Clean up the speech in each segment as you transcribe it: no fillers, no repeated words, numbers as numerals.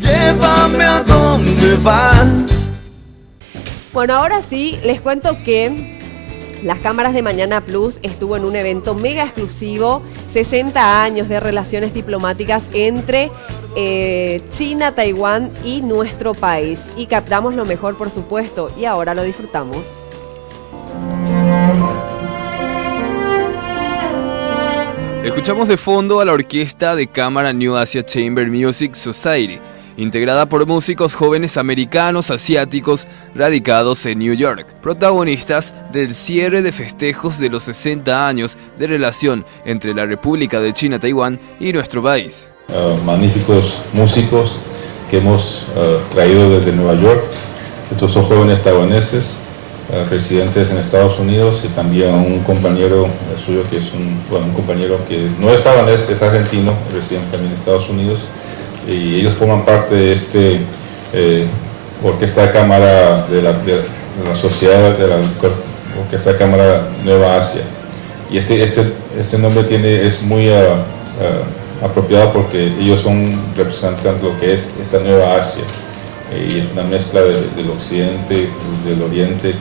Llévame a donde vas. Bueno, ahora sí, les cuento que las Cámaras de Mañana Plus estuvo en un evento mega exclusivo, 60 años de relaciones diplomáticas entre China, Taiwán y nuestro país. Y captamos lo mejor, por supuesto, y ahora lo disfrutamos. Escuchamos de fondo a la orquesta de cámara New Asia Chamber Music Society, integrada por músicos jóvenes americanos asiáticos radicados en New York, protagonistas del cierre de festejos de los 60 años de relación entre la República de China, Taiwán y nuestro país. Magníficos músicos que hemos traído desde Nueva York. Estos son jóvenes taiwaneses, residentes en Estados Unidos, y también un compañero suyo que es un compañero que no es taiwanés, es argentino, residente también en Estados Unidos. Y ellos forman parte de este Orquesta de Cámara de la Sociedad de la Orquesta de Cámara Nueva Asia. Y este nombre es muy apropiado porque ellos representan lo que es esta Nueva Asia. Y es una mezcla del occidente, del oriente,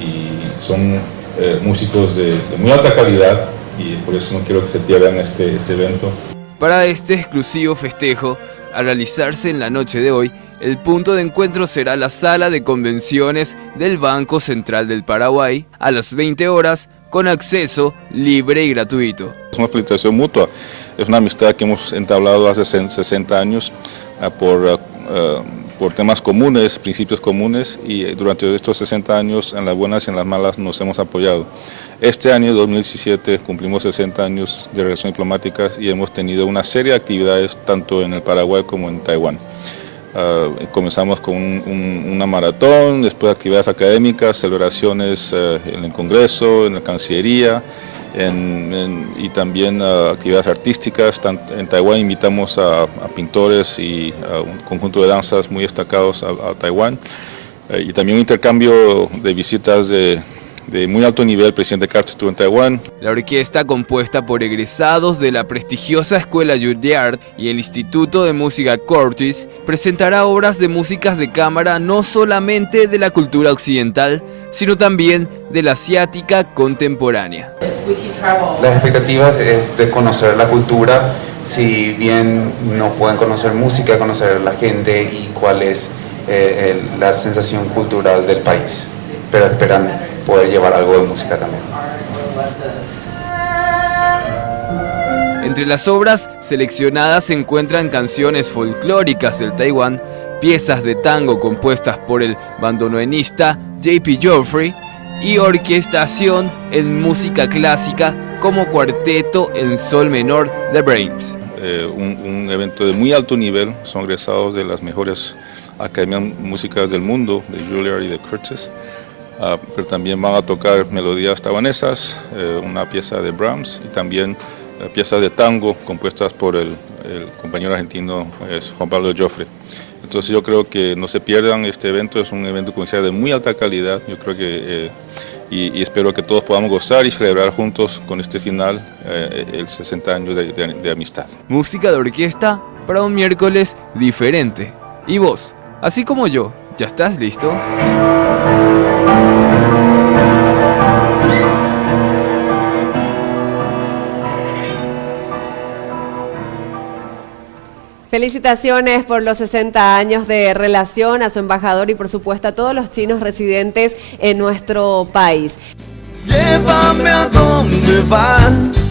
y son músicos de muy alta calidad, y por eso no quiero que se pierdan este evento. Para este exclusivo festejo, a realizarse en la noche de hoy, el punto de encuentro será la sala de convenciones del Banco Central del Paraguay a las 20 horas con acceso libre y gratuito. Es una felicitación mutua, es una amistad que hemos entablado hace 60 años por temas comunes, principios comunes, y durante estos 60 años, en las buenas y en las malas, nos hemos apoyado. Este año, 2017, cumplimos 60 años de relaciones diplomáticas y hemos tenido una serie de actividades tanto en el Paraguay como en Taiwán. Comenzamos con una maratón, después actividades académicas, celebraciones en el Congreso, en la Cancillería, y también actividades artísticas. En Taiwán invitamos a pintores y a un conjunto de danzas muy destacados a Taiwán, y también un intercambio de visitas de muy alto nivel. El presidente Carter estuvo en Taiwán. La orquesta, compuesta por egresados de la prestigiosa Escuela Juilliard y el Instituto de Música Curtis, presentará obras de músicas de cámara no solamente de la cultura occidental, sino también de la asiática contemporánea. Las expectativas es de conocer la cultura, si bien no pueden conocer música, conocer la gente y cuál es la sensación cultural del país, pero esperan poder llevar algo de música también. Entre las obras seleccionadas se encuentran canciones folclóricas del Taiwán, piezas de tango compuestas por el bandoneonista J.P. Joffrey y orquestación en música clásica como cuarteto en sol menor de Brahms. Un evento de muy alto nivel, son egresados de las mejores academias músicas del mundo, de Juilliard y de Curtis. Pero también van a tocar melodías taiwanesas, una pieza de Brahms y también piezas de tango compuestas por el compañero argentino Juan Pablo Joffre. Entonces yo creo que no se pierdan este evento, es un evento comercial de muy alta calidad. Yo creo que y espero que todos podamos gozar y celebrar juntos con este final el 60 años de amistad. Música de orquesta para un miércoles diferente. Y vos, así como yo, ¿ya estás listo? Felicitaciones por los 60 años de relación, a su embajador y por supuesto a todos los chinos residentes en nuestro país. Llévame a donde vas.